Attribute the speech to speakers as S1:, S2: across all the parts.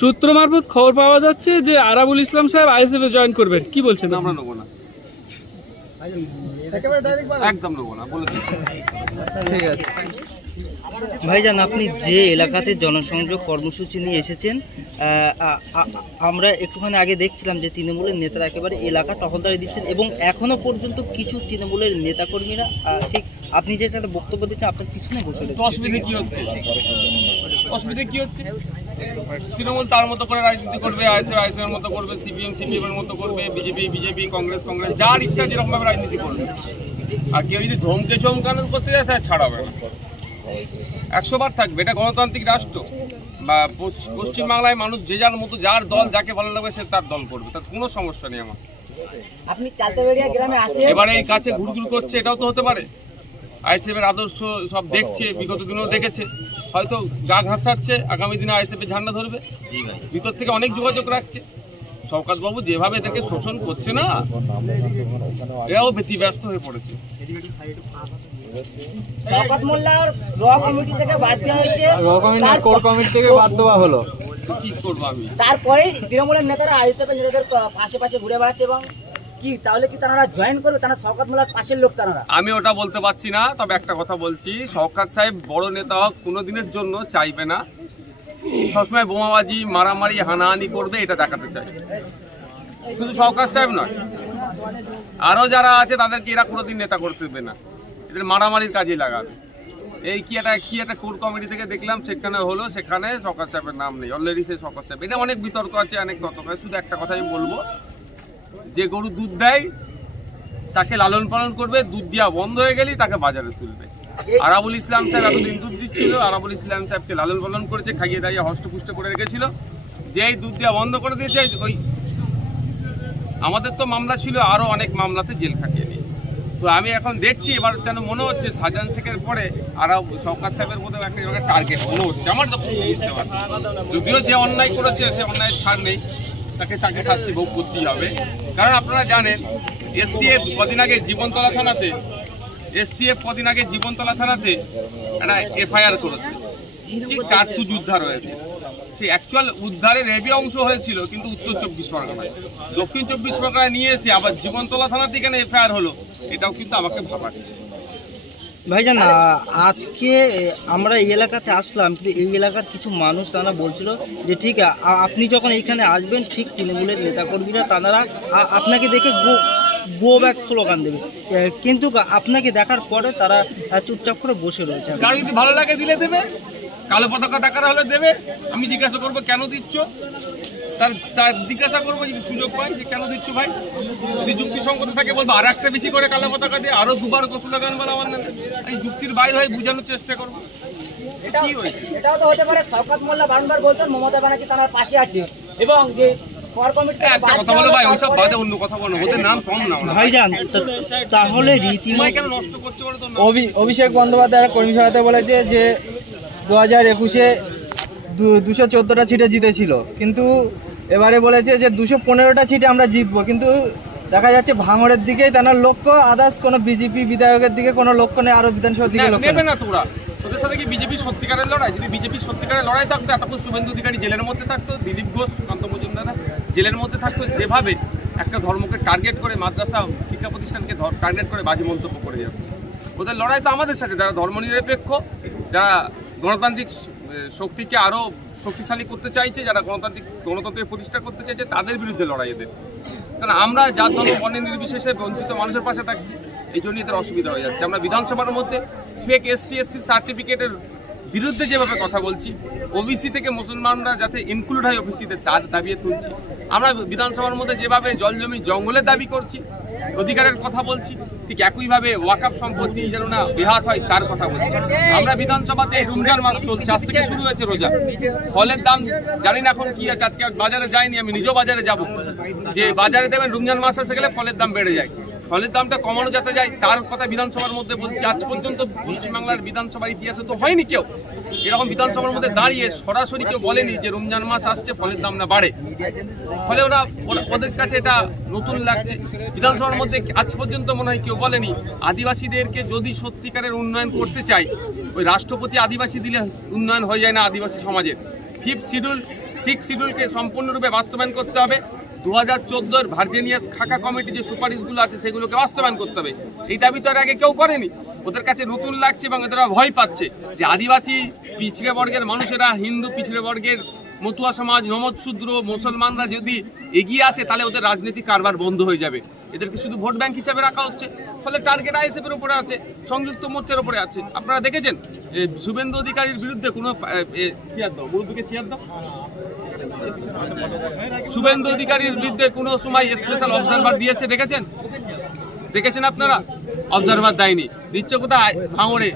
S1: সূত্র মারফত খবর পাওয়া যাচ্ছে যে আরাবুল ইসলাম সাহেব আইএসএফ এ জয়েন করবেন। কি বলছেন?
S2: আমরা নেব না। একদম নেব না বলে
S3: ঠিক আছে।
S4: ভাইজান আপনি যে এলাকাতে জনসংযোগ কর্মসূচি নিয়ে এসেছেন আমরা একটুখানি আগে দেখছিলাম যে তৃণমূলের নেতারা একেবারে এলাকা টহলদারি দিচ্ছেন এবং এখনও পর্যন্ত কিছু তৃণমূলের নেতাকর্মীরা ঠিক আপনি যে একটা বক্তব্য দিচ্ছেন আপনার পিছনে বসে
S2: অসুবিধা কি হচ্ছে? অসুবিধা কি হচ্ছে? তৃণমূল তার মতো করে রাজনীতি করবে আইএসএফ আইএসএফ এর মতো করবে সিপিএম সিপিএম এর মতো করবে বিজেপি বিজেপি কংগ্রেস কংগ্রেস যার ইচ্ছা যেরকম ভাবে রাজনীতি করবে। আর কেউ যদি ধমকে চমকানো করতে যায় তাহলে ছাড়াবে না। একশো বার থাকবে এটা গণতান্ত্রিক রাষ্ট্র। বা পশ্চ- পশ্চিমবাংলায় মানুষ যে যার মতো যার দল যাকে ভালো লাগবে সে তার দল করবে তার কোনো সমস্যা নেই আমার।
S4: আপনি চালতাবেড়িয়া গ্রামে আসলে
S2: এবারে এই কাছে ঘুরঘুর করছে এটাও তো হতে পারে। আইএসএফ এর আদর্শ সব দেখছে বিগত দিনেও দেখেছে। হয়তো গা ঘাসাচ্ছে আগামী দিনে আইএসএফ ঝান্ডা ধরবে। ভিতর থেকে অনেক যোগাযোগ রাখছে। বাবু যেভাবে এদেরকে শোষণ করছে না এরাও ব্যতিব্যস্ত হয়ে পড়েছে।
S4: শওকত মোল্লার র কমিটি থেকে বাদ দেওয়া হয়েছে।
S3: র কমিটি কোর কমিটি থেকে বাদ দেওয়া হলো।
S2: কি করব আমি?
S4: তারপরে তৃণমূলের নেতারা আইএসএফ এর নেতাদের পাশে পাশে ঘুরে বেড়াচ্ছে এবং কি? তাহলে কি তারা জয়েন করবে? তারা শওকত মোল্লার পাশের লোক তারা?
S2: আমি ওটা বলতে পারছি না, তবে একটা কথা বলছি। শওকাত সাহেব বড় নেতা হোক কোনো দিনের জন্য চাইবে না। সবসময় বোমাবাজি, মারামারি, হানাহানি করবে, এটা দেখাতে চাই। শুধু শওকাত সাহেব নয় আরও যারা আছে, তাদেরকে এরা কোনোদিন নেতা করতে দেবে না। এদের মারামারির কাজে লাগাবে। এই কি একটা কি একটা কোর কমিটি থেকে দেখলাম, সেখানে হলো, সেখানে শওকাত সাহেবের নাম নেই। অলরেডি সে শওকাত সাহেব। এটা অনেক বিতর্ক আছে, অনেক তর্ক শুধু একটা কথাই বলব যে গরু দুধ দেয়, তাকে লালন পালন করবে, দুধ দেওয়া বন্ধ হয়ে গেলেই তাকে বাজারে তুলবে। আরাবুল ইসলাম সাহেব এতদিন দুধ দিচ্ছিল, আরাবুল ইসলাম সাহেবকে লালন পালন করেছে, খাইয়ে দাইয়ে হষ্টপুষ্ট করে রেখেছিল। যেই দুধ দেওয়া বন্ধ করে দিয়েছে ওই আমাদের তো মামলা ছিল আরও অনেক মামলাতে জেল খাটিয়ে নিয়েছে। তো আমি এখন দেখছি, এবার যেন মনে হচ্ছে সাজান শেখের পরে আরও সরকার সাহেবের মধ্যে একটা জায়গায় টার্গেট মনে হচ্ছে। আমার যখন বুঝতে পারছি। যদিও যে অন্যায় করেছে, সে অন্যায় ছাড় নেই, তাকে তাকে শাস্তি ভোগ করতেই হবে। কারণ আপনারা জানেন, এসটিএফ কদিন আগে জীবনতলা থানাতে, এসটিএফ কদিন আগে জীবনতলা থানাতে একটা এফআইআর করেছে। ঠিক কার্তুজ উদ্ধার হয়েছে। সে অ্যাকচুয়াল উদ্ধারের হেভি অংশ হয়েছিল, কিন্তু উত্তর চব্বিশ পরগনায়। দক্ষিণ চব্বিশ পরগনায় নিয়ে এসে আবার জীবনতলা থানাতে এখানে এফআইআর হলো, এটাও কিন্তু আমাকে ভাবাচ্ছে।
S4: ভাইজান আজকে আমরা এই এলাকাতে আসলাম, কিন্তু এই এলাকার কিছু মানুষ তারা বলছিল যে, ঠিক আপনি যখন এইখানে আসবেন, ঠিক তৃণমূলের নেতাকর্মীরা, তারা আপনাকে দেখে গো গো ব্যাক স্লোগান দেবে। কিন্তু আপনাকে দেখার পরে তারা চুপচাপ করে বসে রয়েছে।
S2: কারও যদি ভালো লাগে দিলে দেবে, কালো পতাকা দেখার হলে দেবে। আমি জিজ্ঞাসা করব, কেন দিচ্ছ? তার তার জিজ্ঞাসা করব যদি সুযোগ পাই যে কেন দিচ্ছ ভাই? যদি যুক্তিসঙ্গত থাকে বলব আর একটা বেশি করে কালো পতাকা দিয়ে আরও দুবার গোসলাগান বলে আমার নামে। এই যুক্তির বাইরে হয়ে বোঝানোর চেষ্টা করব। কি হয়েছে?
S4: এটাও তো হতে পারে শওকত মোল্লা বারংবার বলতেন মমতা ব্যানার্জি তার পাশে আছে। এবং যে কর কমিটি
S2: এই একটা কথা বলো ভাই ওইসব অন্য কথা বলো ওদের নাম কম না। ওরা।
S4: ভাইজান তাহলে
S3: অভিষেক বন্দ্যোপাধ্যায় কর্মী সভাতে বলেছে যে দু হাজার একুশে দুশো চোদ্দোটা সিটে জিতেছিল। কিন্তু এবারে বলেছে যে দুশো পনেরোটা সিটে আমরা জিতবো কিন্তু দেখা যাচ্ছে ভাঙড়ের দিকেই তার লক্ষ্য আদার্স কোনো বিজেপি বিধায়কের দিকে কোনো লক্ষ্য নেই আরও বিধানসভার দিকে লক্ষ্য
S2: নেবে না তোরা। তোদের সাথে কি বিজেপির সত্যিকারের লড়াই? যদি বিজেপির সত্যিকারের লড়াই থাকতো এতক্ষণ শুভেন্দু অধিকারী জেলের মধ্যে থাকতো দিলীপ ঘোষ কান্ত মজুমদারা জেলের মধ্যে থাকতো যেভাবে একটা ধর্মকে টার্গেট করে মাদ্রাসা শিক্ষা প্রতিষ্ঠানকে টার্গেট করে বাজে মন্তব্য করে যাচ্ছে। ওদের লড়াই তো আমাদের সাথে যারা ধর্মনিরপেক্ষ যারা গণতান্ত্রিক শক্তিকে আরও শক্তিশালী করতে চাইছে, যারা গণতান্ত্রিক গণতন্ত্রের প্রতিষ্ঠা করতে চাইছে, তাদের বিরুদ্ধে লড়াই এদের। কারণ আমরা জাত, ধর্ম, বর্ণের নির্বিশেষে বঞ্চিত মানুষের পাশে থাকছি, এই জন্যই এদের অসুবিধা হয়ে যাচ্ছে। আমরা বিধানসভার মধ্যে ফেক এসটি এসসি সার্টিফিকেটের বিরুদ্ধে যেভাবে কথা বলছি ওবিসি থেকে মুসলমানরা যাতে ইনক্লুড হয় ওবিসিতে তার দাবিয়ে তুলছি। আমরা বিধানসভার মধ্যে যেভাবে জল জমি জঙ্গলের দাবি করছি, অধিকারের কথা বলছি ঠিক একইভাবে ওয়াকাপ সম্পত্তি যেন না বেহাত হয়, তার কথা বলছি। আমরা বিধানসভাতে রমজান মাস চলছে, আজ থেকে শুরু হয়েছে রোজা। ফলের দাম জানি না এখন কি আছে, আজকে বাজারে যাইনি, আমি নিজেও বাজারে যাব। যে বাজারে দেবেন রমজান মাস এসে গেলে ফলের দাম বেড়ে যায়। ফলের দামটা কমানো যাতে যায়, তার কথা বিধানসভার মধ্যে বলছি। আজ পর্যন্ত পশ্চিমবাংলার বিধানসভার ইতিহাসে তো হয়নি কেউ। এরকম বিধানসভার মধ্যে দাঁড়িয়ে সরাসরি কেউ বলেনি যে রমজান মাস আসছে, ফলের দাম না বাড়ে। ফলে ওরা ওদের কাছে এটা নতুন লাগছে। বিধানসভার মধ্যে আজ পর্যন্ত মনে হয় কেউ বলেনি, আদিবাসীদেরকে যদি সত্যিকারের উন্নয়ন করতে চাই ওই রাষ্ট্রপতি আদিবাসী দিলে উন্নয়ন হয়ে যায় না আদিবাসী সমাজের। ফিফথ শিডিউল, সিক্স শিডিউলকে সম্পূর্ণরূপে বাস্তবায়ন করতে হবে। দু হাজার চোদ্দোর ভার্জেনিয়াস খাকা কমিটি যে সুপারিশগুলো আছে সেগুলোকে বাস্তবায়ন করতে হবে। এই দাবি তো আর আগে কেউ করেনি। ওদের কাছে নতুন লাগছে এবং এদের ভয় পাচ্ছে যে আদিবাসী পিছড়ে বর্গের মানুষেরা, হিন্দু পিছড়ে বর্গের মতুয়া সমাজ নমদ শূদ্র মুসলমানরা যদি এগিয়ে আসে, তাহলে ওদের রাজনীতি কারবার বন্ধ হয়ে যাবে। এদেরকে শুধু ভোট ব্যাংক হিসাবে রাখা হচ্ছে। ফলে টার্গেট আইএসএফের উপরে আছে, সংযুক্ত মোর্চার উপরে আছে। আপনারা দেখেছেন? শুভেন্দু অধিকারীর বিরুদ্ধে কোনো চেয়ার দাও, মুরব্বীকে চেয়ার দাও। শুভেন্দু অধিকারীর বিরুদ্ধে কোনো সময় স্পেশাল অবজারভার দিয়েছে দেখেছেন? দেখেছেন আপনারা? অবজারভার দেয়নি। দিচ্ছে কোথায়? ভাঙড়ে।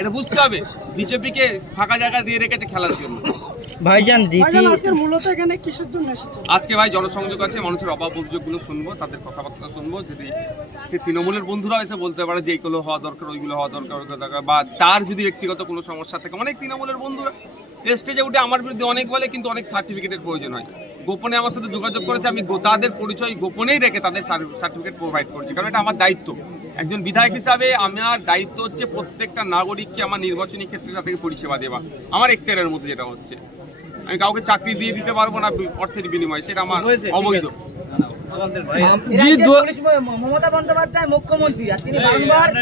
S2: এটা বুঝতে হবে। বিজেপিকে ফাঁকা জায়গা দিয়ে রেখেছে খেলার জন্য।
S4: ভাইজান
S2: আজকে ভাই জনসংযোগ আছে মানুষের অভাব অভিযোগগুলো শুনব তাদের কথাবার্তা শুনব যদি সে তৃণমূলের বন্ধুরা এসে বলতে পারে যে এইগুলো হওয়া দরকার ওইগুলো হওয়া দরকার দরকার। বা তার যদি ব্যক্তিগত কোনো সমস্যা থাকে অনেক তৃণমূলের বন্ধুরা স্টেজে উঠে আমার বিরুদ্ধে অনেক বলে কিন্তু অনেক সার্টিফিকেটের প্রয়োজন হয়। গোপনে আমার সাথে যোগাযোগ করেছে আমি গো- তাদের পরিচয় গোপনেই রেখে তাদের সার্টিফিকেট প্রোভাইড করছি। কারণ এটা আমার দায়িত্ব। একজন বিধায়ক হিসাবে আমার দায়িত্ব হচ্ছে প্রত্যেকটা নাগরিককে আমার নির্বাচনী ক্ষেত্রে তাদেরকে পরিষেবা দেওয়া। আমার এখতিয়ারের মধ্যে যেটা হচ্ছে। আমি কাউকে চাকরি দিয়ে দিতে পারব না অর্থের বিনিময়ে সেটা আমার অবৈধ।
S5: মমতা বন্দ্যোপাধ্যায় মুখ্যমন্ত্রী তিনি বারংবার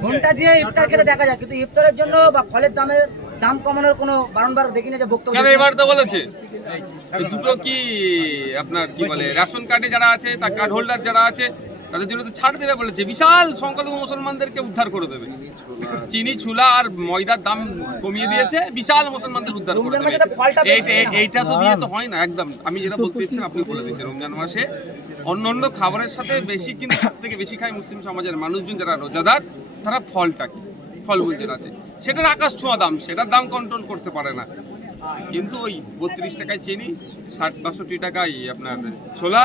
S5: ঘণ্টা দিয়ে ইফতার খেতে দেখা যায় কিন্তু ইফতারের জন্য বা ফলের দামের দাম কমানোর কোনো বারংবার দেখি না যে বক্তব্য
S2: এবার তো বলেছে? দুটো কি আপনার কি বলে রেশন কার্ডে যারা আছে তার কার্ড হোল্ডার যারা আছে তাদের জন্য তো ছাড় দেবে বলেছে। বিশাল সংখ্যালঘু মুসলমানদেরকে উদ্ধার করে দেবে। চিনি ছুলা। আর ময়দার দাম কমিয়ে দিয়েছে বিশাল মুসলমানদের উদ্ধার করে দেবে। এইটা তো দিয়ে তো হয় না একদম। আমি যেটা বলতে ইচ্ছেন আপনি বলে দিচ্ছেন রমজান মাসে অন্য অন্য খাবারের সাথে বেশি কিন্তু সব থেকে বেশি খায় মুসলিম সমাজের মানুষজন যারা রোজাদার তারা ফলটা কি? ফলমূল যেটা আছে সেটার আকাশ ছোঁয়া দাম সেটার দাম কন্ট্রোল করতে পারে না। কিন্তু ওই বত্রিশ টাকায় চিনি ষাট বাষট্টি টাকায় আপনার ছোলা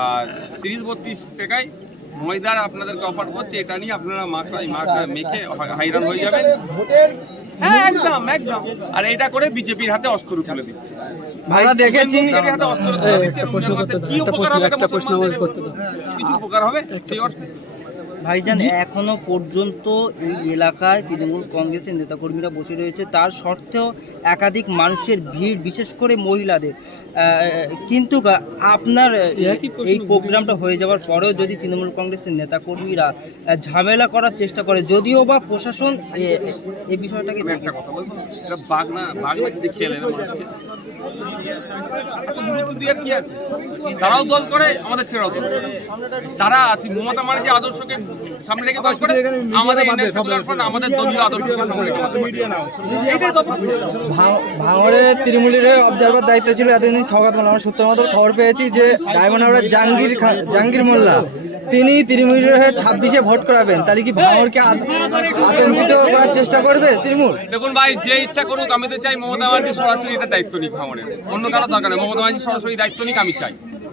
S2: আর তিরিশ বত্রিশ টাকায় ময়দার আপনাদেরকে অফার করছে এটা নিয়ে আপনারা মাখায় মাখা মেখে হাইরান হয়ে যাবেন। হ্যাঁ একদম একদম। আর এটা করে বিজেপির হাতে অস্ত্র তুলে দিচ্ছে।
S3: আমরা দেখেছি
S2: হাতে অস্ত্র তুলে দিচ্ছে কি উপকার হবে কিছু উপকার হবে সেই অর্থে?
S4: ভাইজান এখনও পর্যন্ত এই এলাকায় তৃণমূল কংগ্রেসের নেতাকর্মীরা বসে রয়েছে। তার সত্ত্বেও একাধিক মানুষের ভিড় বিশেষ করে মহিলাদের। কিন্তু আপনার। এই প্রোগ্রামটা হয়ে যাওয়ার পরেও যদি তৃণমূল কংগ্রেসের নেতাকর্মীরা ঝামেলা করার চেষ্টা করে যদিও বা প্রশাসন এ- এই বিষয়টাকে
S2: একটা কথা বলব? বাগনা বাগনা যে খেলে মানুষকে? কি আছে তারাও দল করে আমাদের ছেড়াও দল করে। তারা মমতা ব্যানার্জি আদর্শকে সামনে রেখে দল করে আমাদের আমাদের দলীয় আদর্শকে সামনে
S3: ভাঙড়ে তৃণমূলের অবজারভার দায়িত্ব ছিল এতদিন সৌগাত মোল্লা আমরা সূত্র মতো খবর পেয়েছি যে ডায়মন্ডহাওড়ের জাহাঙ্গীর খা- জাহাঙ্গীর মোল্লা তিনি তৃণমূলের হয়ে ছাব্বিশে ভোট করাবেন। তাহলে কি ভাঙড়কে আত- আতঙ্কিত করার চেষ্টা করবে তৃণমূল?
S2: দেখুন ভাই যে ইচ্ছা করুক আমি তো চাই মমতা ব্যানার্জি সরাসরি এটা দায়িত্ব নিক ভাঙনের। অন্য কারও দরকার নেই। মমতা ব্যানার্জি সরাসরি দায়িত্ব নিক আমি চাই।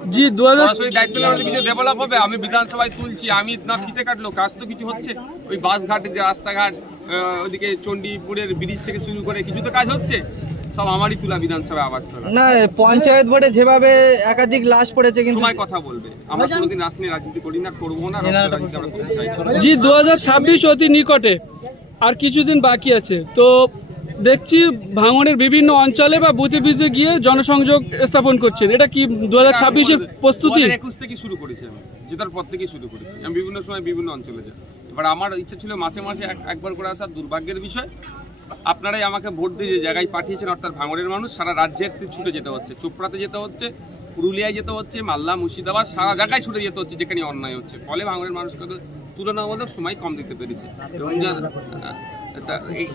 S1: জি দু হাজার
S2: সরাসরি দায়িত্ব নিলে কিছু ডেভেলপ হবে আমি বিধানসভায় তুলছি। আমি না ফিতে কাটলো কাজ তো কিছু হচ্ছে। ওই বাস ঘাটের যে রাস্তাঘাট ওইদিকে চণ্ডীপুরের ব্রিজ থেকে শুরু করে কিছু তো কাজ হচ্ছে। সব আমারই তুলা বিধানসভায় আবাস তোলা
S3: না পঞ্চায়েত ভোটে যেভাবে একাধিক লাশ পড়েছে কিন্তু
S2: সময় কথা বলবে। আমরা কোনোদিন রাজনীতি রাজনীতি করি না করব না।
S1: জি দু হাজার ছাব্বিশ অতি নিকটে। আর কিছুদিন বাকি আছে। তো দেখছি ভাঙনের বিভিন্ন অঞ্চলে বা বুথে বুথে গিয়ে জনসংযোগ স্থাপন করছেন। এটা কি দু হাজার ছাব্বিশের প্রস্তুতি?
S2: একুশ থেকে শুরু করেছি আমি। জেতার পর থেকে শুরু করেছি। আমি বিভিন্ন সময় বিভিন্ন অঞ্চলে যাই। এবার আমার ইচ্ছা ছিল মাসে মাসে এক- একবার করে আসার দুর্ভাগ্যের বিষয়। আপনারাই আমাকে ভোট দিয়ে যে জায়গায় পাঠিয়েছেন, অর্থাৎ ভাঙড়ের মানুষ, সারা রাজ্যে ছুটে যেতে হচ্ছে। চোপড়াতে যেতে হচ্ছে, পুরুলিয়ায় যেতে হচ্ছে, মালদা, মুর্শিদাবাদ, সারা জায়গায় ছুটে যেতে হচ্ছে, যেখানে অন্যায় হচ্ছে। ফলে ভাঙড়ের মানুষকে তুলনামূলক সময় কম দিতে পেরেছে।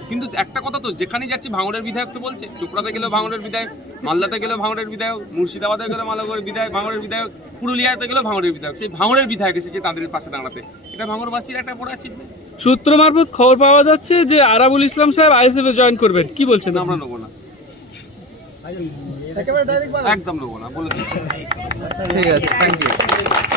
S2: কিন্তু একটা কথা তো যেখানে যাচ্ছি, ভাঙড়ের বিধায়ক তো বলছে, চোপড়াতে গেলেও ভাঙড়ের বিধায়ক, মালদাতে গেলেও ভাঙড়ের বিধায়ক, মুর্শিদাবাদে গেলেও মালাগড়ের বিধায়ক, ভাঙড়ের বিধায়ক, পুরুলিয়াতে গেলেও ভাঙড়ের বিধায়ক। সেই ভাঙড়ের বিধায়ক এসেছে তাদের পাশে দাঁড়াতে। এটা ভাঙড়বাসীর একটা বড় অ্যাচিভমেন্ট
S1: সূত্র মারফত খবর পাওয়া যাচ্ছে যে আরাবুল ইসলাম সাহেব আইএসএফ এ জয়েন করবেন। কি বলছেন?
S2: আমরা নেব না। একদম নেব না বলে দিচ্ছি।
S3: ঠিক আছে থ্যাংক ইউ